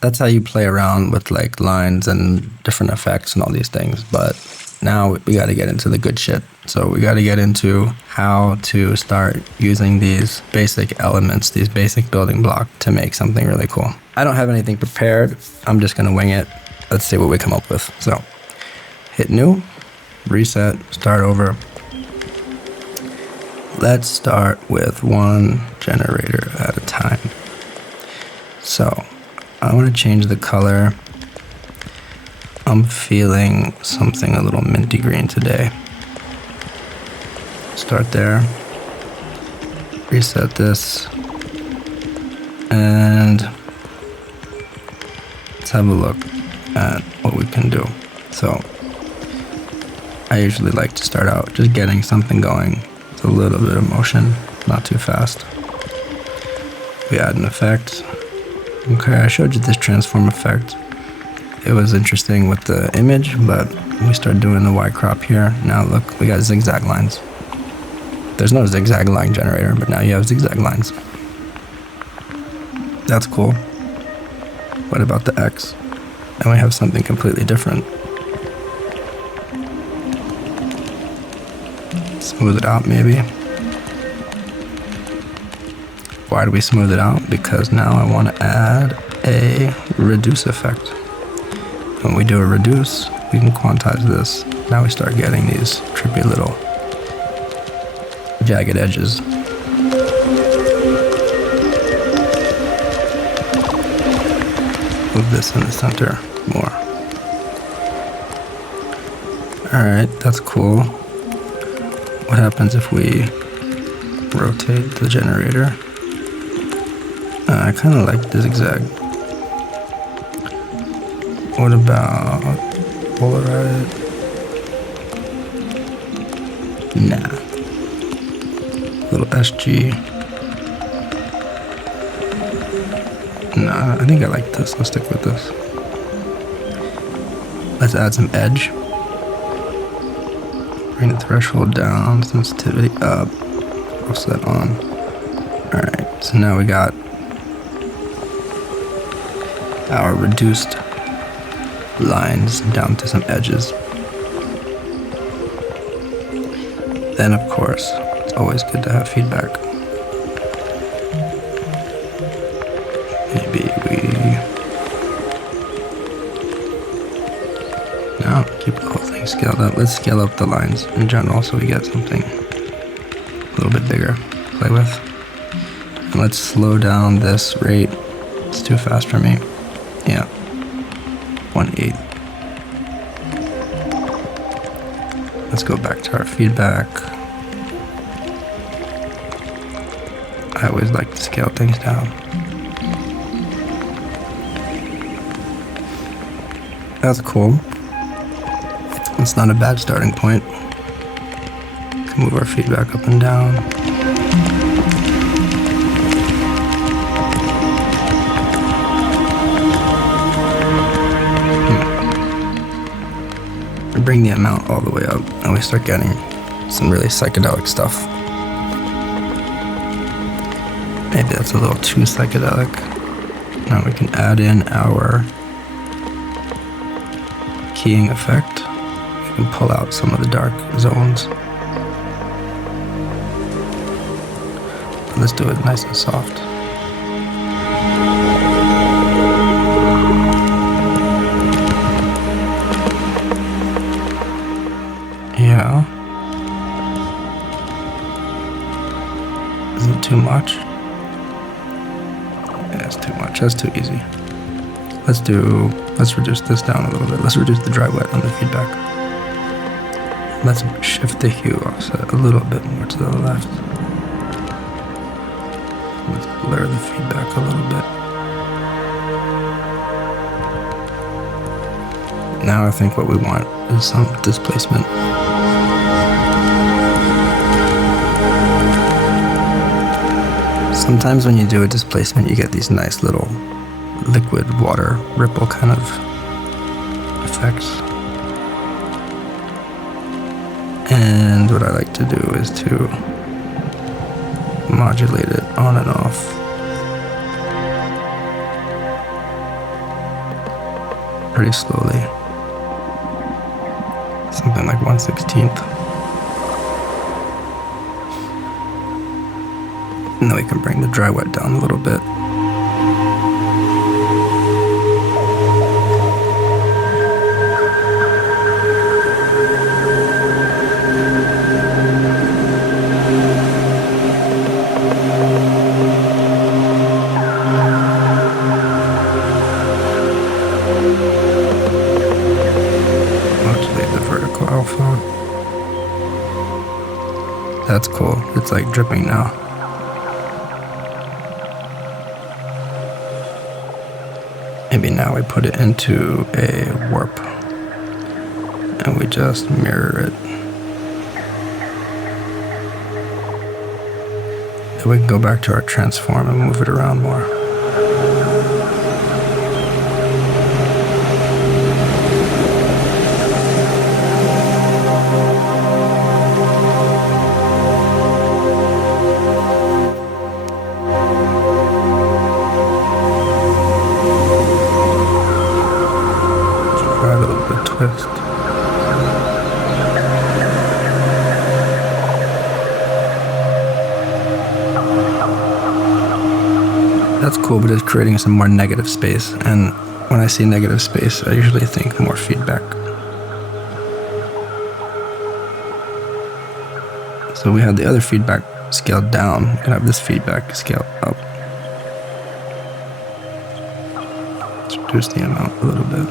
that's how you play around with like lines and different effects and all these things. But now we got to get into the good shit. So we got to get into how to start using these basic elements, these basic building blocks to make something really cool. I don't have anything prepared. I'm just going to wing it. Let's see what we come up with. So hit new, reset, start over. Let's start with one generator at a time. So I want to change the color. I'm feeling something a little minty green today. Start there. Reset this. And let's have a look at what we can do. So I usually like to start out just getting something going. It's a little bit of motion, not too fast. We add an effect. Okay, I showed you this transform effect. It was interesting with the image, but we start doing the Y crop here. Now look, we got zigzag lines. There's no zigzag line generator, but now you have zigzag lines. That's cool. What about the X? And we have something completely different. Smooth it out maybe. Why do we smooth it out? Because now I want to add a reduce effect. When we do a reduce, we can quantize this. Now we start getting these trippy little jagged edges. Move this in the center more. Alright, that's cool. What happens if we rotate the generator? I kind of like the zigzag. What about polarize? Nah. Little SG. Nah, I think I like this. Let's stick with this. Let's add some edge. Bring the threshold down, sensitivity up, offset on. Alright, so now we got our reduced lines down to some edges. Then of course, it's always good to have feedback. Maybe no, keep the whole thing scaled up. Let's scale up the lines in general so we get something a little bit bigger to play with. And let's slow down this rate. It's too fast for me. Yeah, 1/8. Let's go back to our feedback. I always like to scale things down. That's cool. It's not a bad starting point. Can move our feedback up and down. Bring the amount all the way up and we start getting some really psychedelic stuff. Maybe that's a little too psychedelic. Now we can add in our keying effect. We can pull out some of the dark zones. Let's do it nice and soft. Yeah. Is it too much? Yeah, it's too much. That's too easy. Let's reduce this down a little bit. Let's reduce the dry wet on the feedback. Let's shift the hue offset a little bit more to the left. Let's blur the feedback a little bit. Now I think what we want is some displacement. Sometimes when you do a displacement, you get these nice little liquid water ripple kind of effects. And what I like to do is to modulate it on and off. pretty slowly. Something like 1/16. And then we can bring the dry wet down a little bit. Modulate the vertical alpha. That's cool. It's like dripping now. Maybe now we put it into a warp and we just mirror it. Then we can go back to our transform and move it around more. Twist. That's cool, but it's creating some more negative space, and when I see negative space, I usually think more feedback. So we have the other feedback scaled down, we can have this feedback scaled up. Let's reduce the amount a little bit.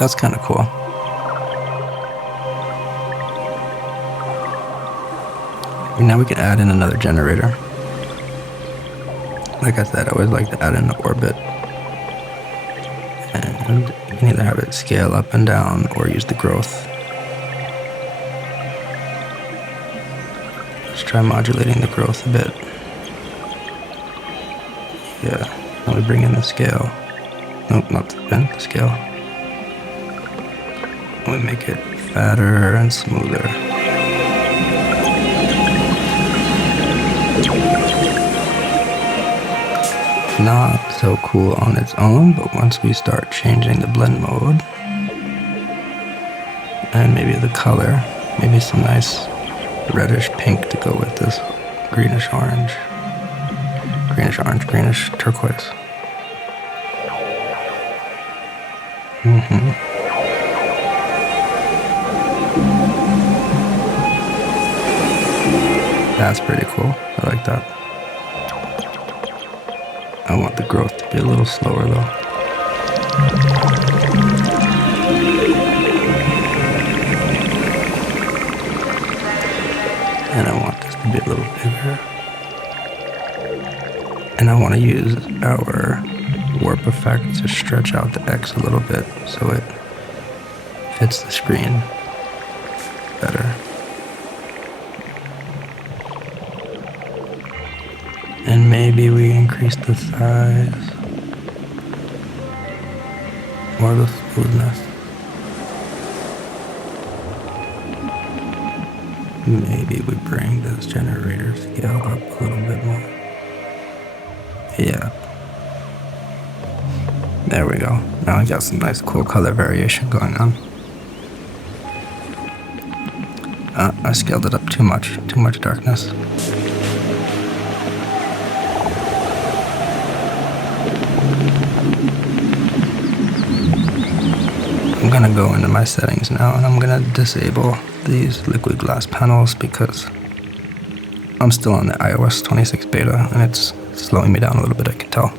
That's kind of cool. And now we can add in another generator. Like I said, I always like to add in the orbit. And you can either have it scale up and down or use the growth. Let's try modulating the growth a bit. Yeah, now we bring in the scale. Nope, not the scale. We make it fatter and smoother. Not so cool on its own, but once we start changing the blend mode and maybe the color, maybe some nice reddish pink to go with this greenish orange, greenish turquoise. That's pretty cool. I like that. I want the growth to be a little slower though. And I want this to be a little bigger. And I want to use our warp effect to stretch out the X a little bit so it fits the screen better. And maybe we increase the size or the smoothness. Maybe we bring this generator scale up a little bit more. Yeah. There we go. Now we got some nice cool color variation going on. I scaled it up too much darkness. I'm gonna go into my settings now and I'm gonna disable these liquid glass panels because I'm still on the iOS 26 beta and it's slowing me down a little bit, I can tell.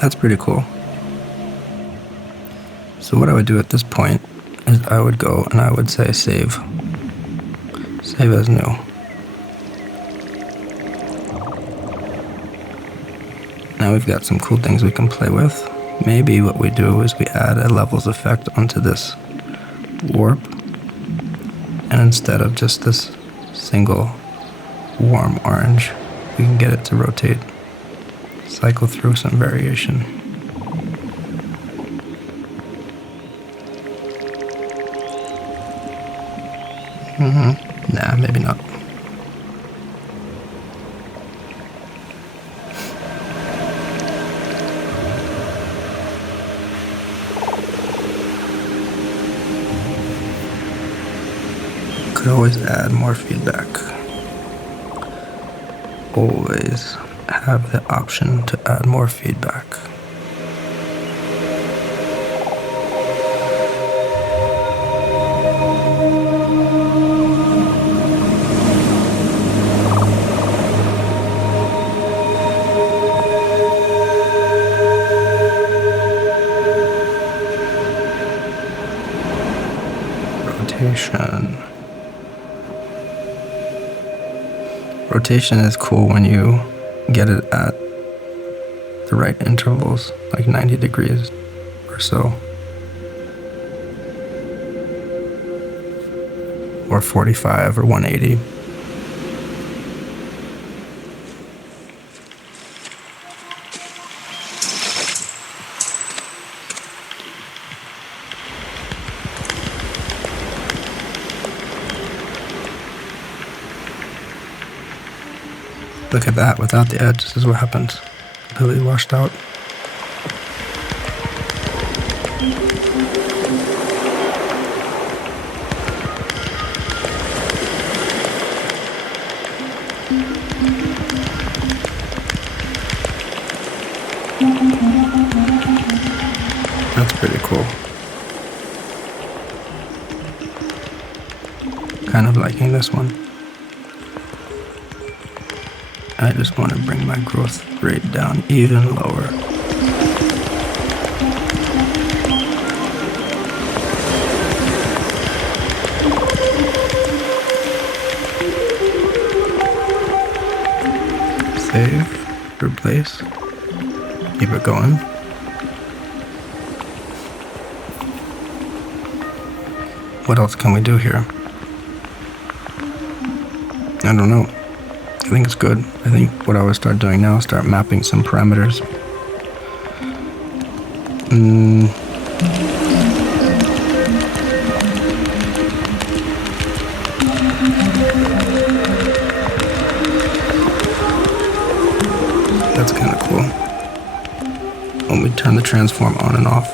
That's pretty cool. So what I would do at this point is I would go and I would say save. Save as new. Now we've got some cool things we can play with. Maybe what we do is we add a levels effect onto this warp. And instead of just this single warm orange, we can get it to rotate. Cycle through some variation. Nah, maybe not. Could always add more feedback. Always have the option to add more feedback. Rotation. Rotation is cool when you get it at the right intervals, like 90 degrees or so. Or 45 or 180. Look at that, without the edge, this is what happens. Completely washed out. That's pretty cool. Kind of liking this one. I just want to bring my growth rate down even lower. Save, replace, keep it going. What else can we do here? I don't know. I think it's good. I think what I would start doing now is start mapping some parameters. That's kind of cool. When we turn the transform on and off,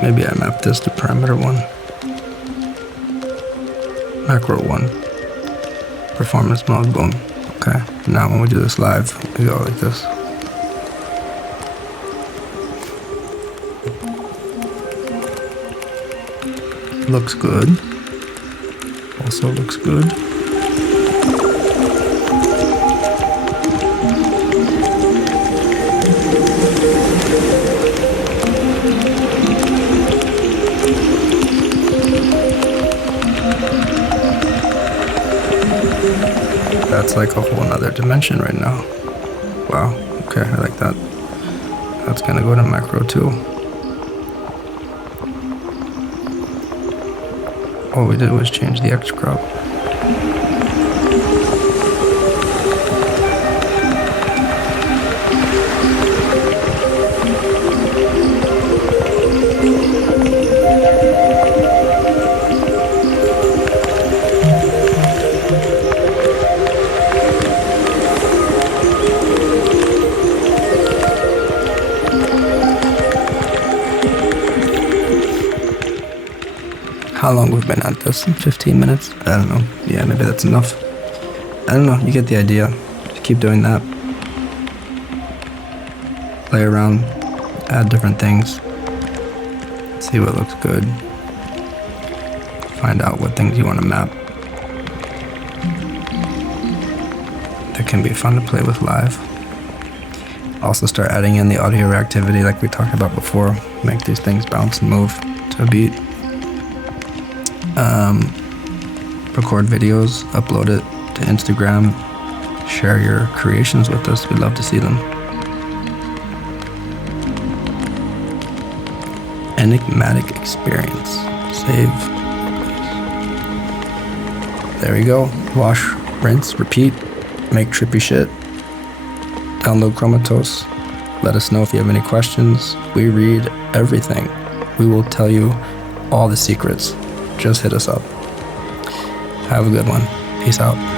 maybe I map this to parameter 1. Macro 1. Performance mode, boom. Okay, now when we do this live, we go like this. Looks good. Also looks good. That's like a whole nother dimension right now. Wow, okay, I like that. That's gonna go to macro 2. All we did was change the X crop. How long we've been at this? 15 minutes? I don't know. Yeah, maybe that's enough. I don't know, you get the idea. Just keep doing that. Play around, add different things, see what looks good. Find out what things you want to map. That can be fun to play with live. Also start adding in the audio reactivity like we talked about before. Make these things bounce and move to a beat. Record videos, upload it to Instagram, share your creations with us. We'd love to see them. Enigmatic experience. Save. There we go. Wash, rinse, repeat. make trippy shit, download Chromatose. Let us know if you have any questions. We read everything. We will tell you all the secrets. Just hit us up. Have a good one. Peace out.